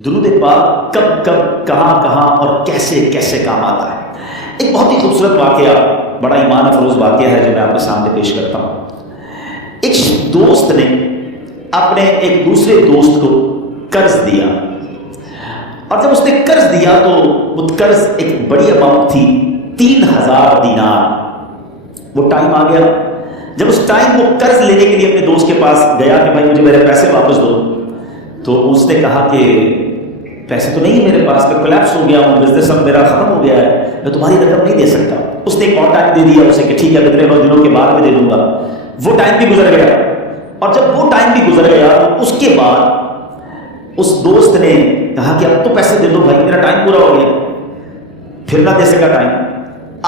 درود پاک کب کب کہاں کہاں اور کیسے کیسے کام آتا ہے۔ ایک بہت ہی خوبصورت واقعہ، بڑا ایمان افروز واقعہ ہے جو میں آپ کے سامنے پیش کرتا ہوں۔ ایک دوست نے اپنے ایک دوسرے دوست کو قرض دیا، اور جب اس نے قرض دیا تو وہ قرض ایک بڑی اماؤنٹ تھی، 3000 دینار۔ وہ ٹائم آ گیا جب اس ٹائم وہ قرض لینے کے لیے اپنے دوست کے پاس گیا کہ بھائی مجھے میرے پیسے واپس دو، تو اس نے کہا کہ پیسے تو نہیں میرے پاس، میں کولیپس ہو گیا ہوں، بزنس اب میرا ختم ہو گیا ہے، میں تمہاری رقم نہیں دے سکتا۔ اس نے کانٹیکٹ دے دیا اسے کہ ٹھیک ہے اتنے دنوں کے بعد میں دے دوں گا۔ وہ ٹائم بھی گزر گیا، اور جب وہ ٹائم بھی گزر گیا تو اس کے بعد اس دوست نے کہا کہ اب تو پیسے دے دو بھائی، میرا ٹائم پورا ہو گیا، پھر نہ دے سکا ٹائم۔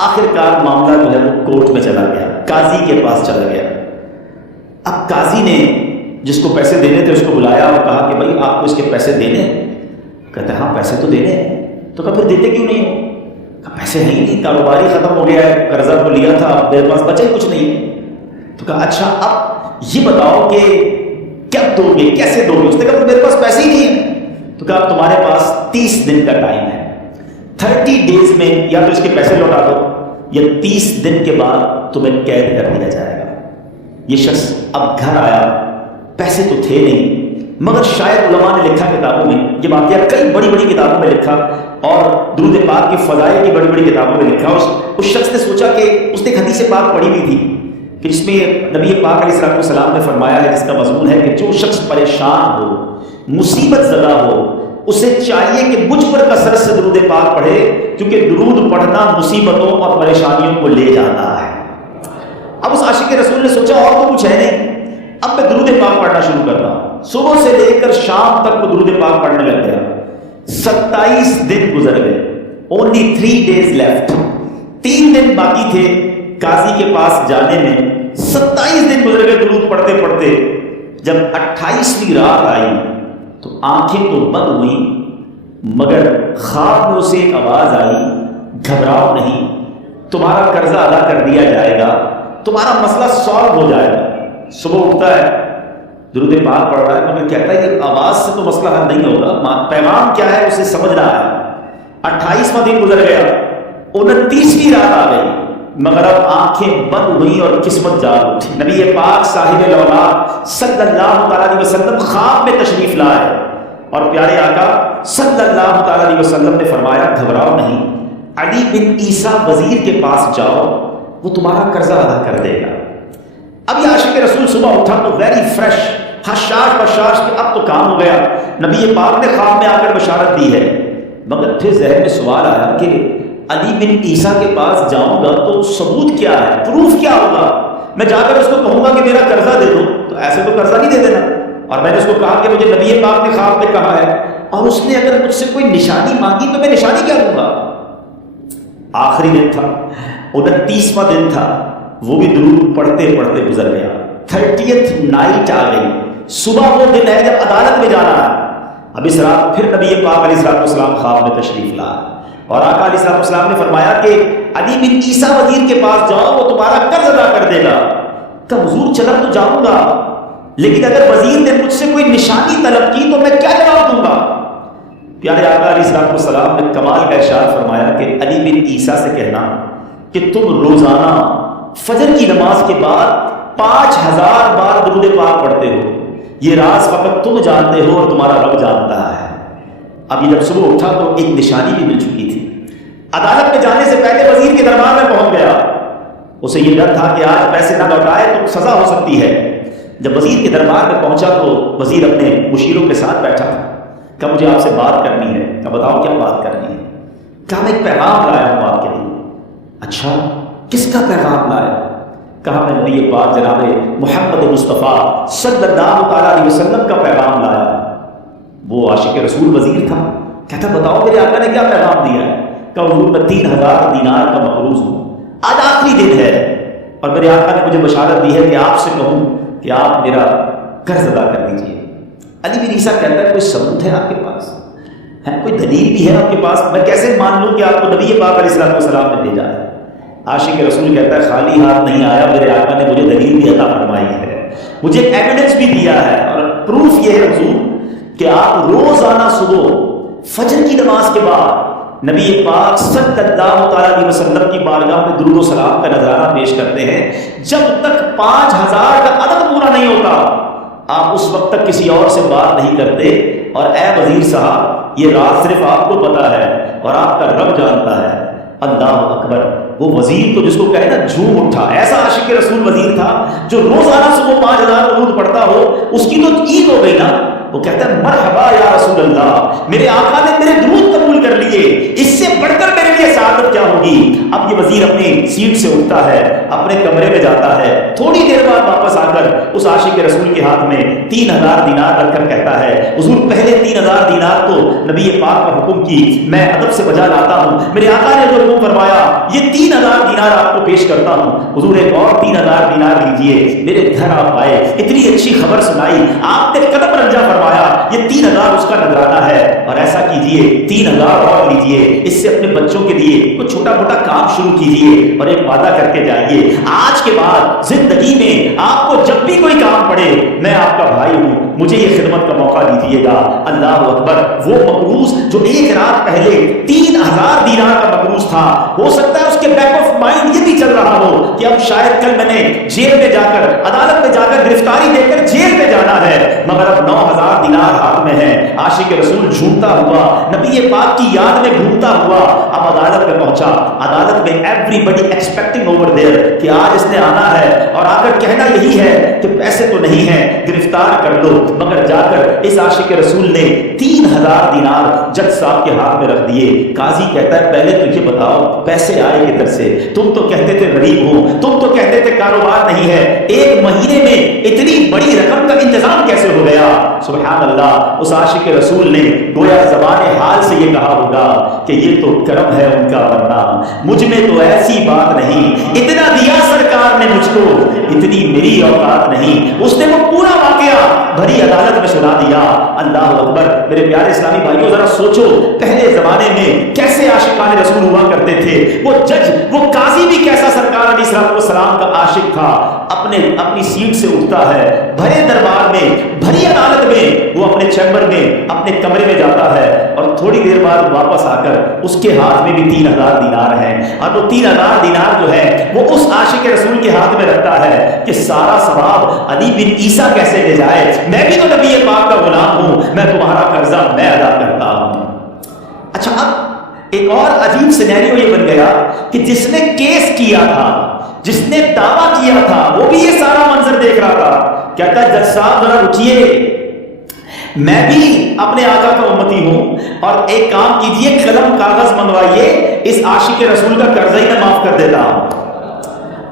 آخر کار معاملہ جو ہے وہ کورٹ میں چلا گیا، قاضی کے پاس چلا گیا۔ اب قاضی نے جس کو پیسے دینے تھے اس کو بلایا اور کہا کہ بھائی آپ کو اس کے پیسے دینے ہیں؟ کہتے ہیں ہاں پیسے تو دینے ہیں۔ تو کہا پھر دیتے کیوں نہیں ہو؟ کہا پیسے ہیں ہی نہیں، کاروبار ہی ختم ہو گیا ہے، قرضہ کو لیا تھا، میرے پاس بچے کچھ نہیں۔ تو کہا اچھا اب یہ بتاؤ کہ کب دو گے، کیسے دو گے؟ اس نے کہا میرے پاس پیسے ہی نہیں ہیں۔ تو کہا اب تمہارے پاس 30 دن کا ٹائم ہے، 30 ڈیز میں یا تو اس کے پیسے لوٹا دو یا 30 دن کے بعد تمہیں قید کر دیا جائے گا۔ یہ شخص اب گھر آیا، پیسے تو تھے نہیں، مگر شاید علماء نے لکھا کتابوں میں، یہ واقعہ کئی بڑی بڑی کتابوں میں لکھا، اور درود پاک کے فضائل کی بڑی بڑی کتابوں میں لکھا۔ اس شخص نے سوچا کہ اس نے ایک حدیث پاک پڑھی ہوئی تھی کہ جس میں نبی پاک علیہ السلام نے فرمایا ہے، جس کا مضمون ہے کہ جو شخص پریشان ہو، مصیبت زدہ ہو، اسے چاہیے کہ مجھ پر کثرت سے درود پاک پڑھے، کیونکہ درود پڑھنا مصیبتوں اور پریشانیوں کو لے جاتا ہے۔ اب اس عاشق رسول نے سوچا اور تو کچھ ہے نہیں، اب میں درود پاک پڑھنا شروع کرتا ہوں۔ صبح سے لے کر شام تک وہ درود پاک پڑھنے لگ گیا۔ 27 دن گزر گئے، only 3 days left، 3 دن باقی تھے قاضی کے پاس جانے میں۔ 27 دن گزر گئے درود پڑھتے پڑھتے۔ جب 28ویں رات آئی تو آنکھیں تو بند ہوئیں، مگر خواب میں اسے ایک آواز آئی، گھبراؤ نہیں، تمہارا قرضہ ادا کر دیا جائے گا، تمہارا مسئلہ سالو ہو جائے گا۔ صبح اٹھتا ہے، درود پاک پڑھ رہا ہے، مگر کہتا ہے کہ آواز سے تو مسئلہ حل نہیں ہوگا، پیغام کیا ہے اسے سمجھ رہا ہے۔ 28واں دن گزر گیا، 29ویں رات آ گئی، مگر اب آنکھیں بند ہوئی اور قسمت جاگ اٹھی۔ نبی پاک صاحب الاولاد صلی اللہ تعالیٰ علیہ وسلم خواب میں تشریف لائے، اور پیارے آقا صلی اللہ تعالیٰ علیہ وسلم نے فرمایا گھبراؤ نہیں، علی بن عیسیٰ وزیر کے پاس جاؤ، وہ تمہارا قرضہ ادا کر دے گا۔ اب یہ عاشق رسول صبح اٹھا تو ویری فریش، حشاش بشاش کہ اب تو کام ہو گیا، نبی پاک نے خواب میں آ کر بشارت دی ہے۔ مگر پھر ذہن میں سوال آیا کہ علی بن عیسیٰ کے پاس جاؤں گا تو ثبوت کیا ہے، پروف کیا ہوگا؟ میں جا کر اس کو کہوں گا کہ میرا قرضہ دے دو، تو ایسے تو قرضہ نہیں دے دینا۔ اور میں نے اس کو کہا کہ مجھے نبی پاک نے خواب میں کہا ہے، اور اس نے اگر مجھ سے کوئی نشانی مانگی تو میں نشانی کیا دوں گا؟ آخری دن تھا، 29واں دن تھا، وہ بھی درود پڑھتے پڑھتے گزر گیا۔ 30th نائٹ آ گئی، صبح وہ دن ہے جب عدالت میں جانا ہے۔ اب اس رات پھر نبی پاک علیہ السلام خواب میں تشریف لا، اور آقا علیہ السلام نے فرمایا کہ علی بن عیسیٰ وزیر کے پاس جاؤ، وہ تمہارا قرض ادا کر دے گا۔ کہ حضور چلا تو جاؤں گا، لیکن اگر وزیر نے مجھ سے کوئی نشانی طلب کی تو میں کیا جواب دوں گا؟ پیارے آقا علیہ السلام نے کمال کا ارشاد فرمایا کہ علی بن عیسیٰ سے کہنا کہ تم روزانہ فجر کی نماز کے بعد 5000 بار درود پاک پڑھتے ہو، یہ راز فقط تم جانتے ہو اور تمہارا رب جانتا ہے۔ اب یہ جب صبح اٹھا تو ایک نشانی بھی مل چکی تھی۔ عدالت میں جانے سے پہلے وزیر کے دربار میں پہنچ گیا، اسے یہ ڈر تھا کہ آج پیسے نہ لوٹائے تو سزا ہو سکتی ہے۔ جب وزیر کے دربار میں پہنچا تو وزیر اپنے مشیروں کے ساتھ بیٹھا تھا۔ کہا مجھے آپ سے بات کرنی ہے۔ کہا بتاؤ کیا بات کرنی ہے؟ کہا میں ایک پیغام لایا ہوں آپ کے لیے۔ اچھا کس کا پیغام لایا؟ کہا میں نبی پاک جناب محمد مصطفیٰ صلی اللہ تعالیٰ علیہ وسلم کا پیغام لایا۔ وہ عاشق رسول وزیر تھا، کہتا بتاؤ میرے آقا نے کیا پیغام دیا ہے؟ کہا حضور میں 3000 دینار کا مقروض ہوں، آج آخری دن ہے، اور میرے آقا نے مجھے بشارت دی ہے کہ آپ سے کہوں کہ آپ میرا قرض ادا کر دیجیے۔ علی بن عیسیٰ کہتا ہے کوئی ثبوت ہے آپ کے پاس؟ ہے کوئی دلیل بھی ہے آپ کے پاس؟ میں کیسے مان لوں کہ آپ کو نبی پاک علیہ السلام نے بھیجا ہے؟ عاشق رسول کہتا ہے خالی ہاتھ نہیں آیا، میرے آقا نے مجھے دلیل بھی عطا فرمائی ہے، مجھے ایویڈنس بھی دیا ہے، اور پروف یہ ہے حضور کہ آپ روزانہ صبح فجر کی نماز کے بعد نبی پاک صلی اللہ علیہ وسلم کی بارگاہ میں درود و سلام کا نذرانہ پیش کرتے ہیں. جب تک 5000 کا عدد پورا نہیں ہوتا آپ اس وقت تک کسی اور سے بات نہیں کرتے. اور اے وزیر صاحب یہ راز صرف آپ کو پتا ہے اور آپ کا رب جانتا ہے. اللہ اکبر. وہ وزیر تو جس کو کہے نا جھوم اٹھا، ایسا عاشق رسول وزیر تھا جو روزانہ صبح 5000 درود پڑھتا ہو. اس کی تو عید ہو گئی نا. وہ کہتا ہے مرحبا یا رسول اللہ، میرے آقا نے میرے درود قبول کر لیے، اس سے بڑھ کر میرے لیے سعادت کیا ہوگی. اب یہ وزیر اپنی سیٹ سے اٹھتا ہے، اپنے کمرے میں جاتا ہے. تھوڑی دیر بعد واپس آ کر اس عاشق رسول کے ہاتھ میں 3000 دینار رکھ کر کہتا ہے حضور پہلے 3000 دینار تو نبی پاک کا حکم کی میں ادب سے بجا لاتا ہوں، میرے آقا نے جو حکم فرمایا یہ 3000 دینار آپ کو پیش کرتا ہوں. حضور ایک اور 3000 دینار لیجئے. میرے گھر آپ آئے، اتنی اچھی خبر سنائی، آپ نے قدم رنجا فرمایا، یہ 3000 اس کا نذرانہ ہے. اور ایسا کیجئے 3000 اور لیجئے، اس سے اپنے بچوں کے لیے کوئی چھوٹا موٹا کام شروع کیجئے اور ایک وعدہ کر کے جائیے آج کے بعد زندگی میں آپ کو جب بھی کوئی کام پڑے میں آپ کا بھائی ہوں، مجھے یہ خدمت کا موقع دیجیے گا. اللہ اکبر. وہ مقروض جو ایک رات پہلے 3000 دینار کا مقروض تھا، ہو سکتا ہے اس کے بیک آف مائنڈ یہ بھی چل رہا ہو کہ اب شاید کل میں نے جیل میں جا کر عدالت میں جا کر گرفتاری دے کر جیل میں جانا ہے، مگر اب 9000 دینار ہاتھ میں ہے. عاشق رسول جھومتا ہوا نبی پاک کی یاد میں گھومتا ہوا اب عدالت میں پہنچا. عدالت میں everybody expecting over there کہ آج اس نے آنا ہے اور آ کر کہنا یہی ہے کہ پیسے تو نہیں ہیں، گرفتار کر لو. مگر جا کر اس عاشق رسول نے 3000 دینار جج صاحب کے ہاتھ میں رکھ دیے. قاضی کہتا ہے پہلے تو یہ بتاؤ پیسے آئے کدھر سے؟ تم تو کہتے تھے غریب ہو، تم تو کہتے تھے کاروبار نہیں ہے، ایک مہینے میں اتنی بڑی رقم کا انتظام کیسے ہو گیا؟ سبحان اللہ. اس عاشق رسول نے گویا زبان حال سے یہ کہا ہوگا کہ یہ تو کرم ہے ان کا، ورنہ مجھ میں تو ایسی بات نہیں، اتنا دیا سرکار نے مجھ کو، اتنی میری اوقات نہیں. اس نے وہ پورا واقعہ بھری عدالت میں سنا دیا. اللہ اکبر. میرے پیارے اسلامی بھائیوں ذرا سوچو پہلے زمانے میں کیسے عاشقان رسول ہوا کرتے تھے. وہ جج وہ قاضی بھی کیسا سرکار علیہ السلام کا عاشق تھا. اپنی سیٹ سے اٹھتا ہے، بھرے دربار میں بھری عدالت میں وہ اپنے چیمبر میں اپنے کمرے میں جاتا ہے اور تھوڑی دیر بعد واپس آ کر اس کے ہاتھ میں بھی 3000 دینار ہیں. اور وہ 3000 دینار جو ہے وہ اس عاشق رسول کے ہاتھ میں رکھتا ہے کہ سارا ثواب علی بن عیسیٰ کیسے لے جائے، میں بھی تو نبی پاک کا غلام ہوں، میں تمہارا قرضہ میں ادا کرتا ہوں. اچھا اب ایک اور عجیب سینیریو یہ بن گیا کہ جس نے کیس کیا تھا، جس نے دعویٰ کیا تھا، وہ بھی یہ سارا منظر دیکھ رہا تھا. کہتا ہے جج صاحب ذرا رکیے، میں بھی اپنے آقا کا امتی ہوں اور ایک کام کیجئے قلم کاغذ منگوائیے، اس عاشق رسول کا قرضہ ہی میں معاف کر دیتا ہوں.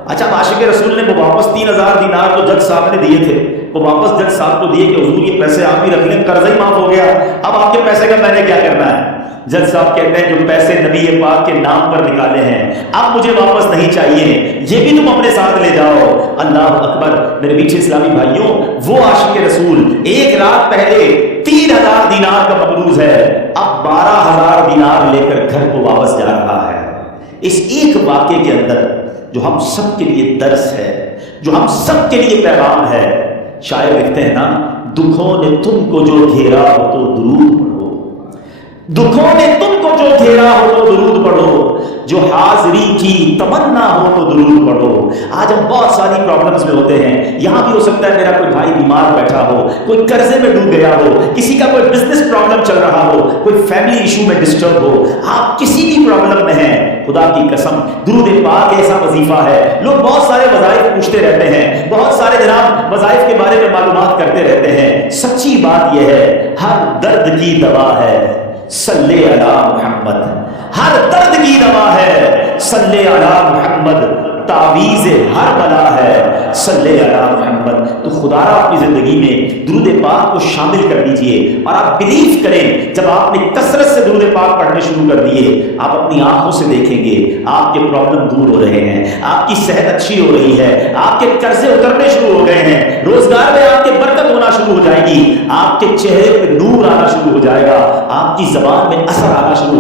اچھا عاشق رسول نے وہ واپس 3000 دینار جو جج صاحب نے دیے تھے وہ واپس جج صاحب کو دیے کہ حضور یہ پیسے آپ ہی رکھ لیں، قرضہ ہی معاف ہو گیا، اب آپ کے پیسے کا میں نے کیا کرنا ہے؟ جج صاحب کہتے ہیں جو پیسے نبی پاک کے نام پر نکالے ہیں اب مجھے واپس نہیں چاہیے، یہ بھی تم اپنے ساتھ لے جاؤ. اللہ اکبر. میرے پیچھے اسلامی بھائیوں وہ عاشق رسول ایک رات پہلے 3000 دینار کا مقروض ہے، اب 12000 دینار لے کر گھر کو واپس جا رہا ہے. اس ایک واقعے کے اندر جو ہم سب کے لیے درس ہے، جو ہم سب کے لیے پیغام ہے. شاعر لکھتے ہیں نا دکھوں نے تم کو جو گھیرا ہو تو درود پڑھو، دکھوں نے تم کو جو گھیرا ہو تو درود پڑھو، جو حاضری کی تمنا ہو تو درود پڑھو. آج ہم بہت ساری پرابلمز میں ہوتے ہیں. یہاں بھی ہو سکتا ہے میرا کوئی بھائی بیمار بیٹھا ہو، کوئی قرضے میں ڈوب گیا ہو، کسی کا کوئی بزنس پرابلم چل رہا ہو، کوئی فیملی ایشو میں ڈسٹرب ہو، آپ کسی بھی پرابلم میں ہیں، خدا کی قسم درود پاک ایسا وظیفہ ہے. لوگ بہت سارے وظائف پوچھتے رہتے ہیں، بہت سارے جناب وظائف کے بارے میں معلومات کرتے رہتے ہیں. سچی بات یہ ہے ہر درد کی دوا ہے صلی علی محمد، ہر درد کی دوا ہے صلی علی محمد، تعویذ ہر بلا ہے صلی علی محمد. تو خدا را اپنی زندگی میں درود پاک کو شامل کر دیجئے اور آپ بلیو کریں جب آپ نے کثرت سے درود پاک پڑھنے شروع کر دیے آپ اپنی آنکھوں سے دیکھیں گے آپ کے پرابلم دور ہو رہے ہیں، آپ کی صحت اچھی ہو رہی ہے، آپ کے قرضے اترنے شروع ہو گئے ہیں، روزگار میں آپ کے برکت ہونا شروع ہو جائے گی، آپ کے چہرے پہ نور آنا شروع ہو جائے گا، آپ کی زبان میں اثر آنا شروع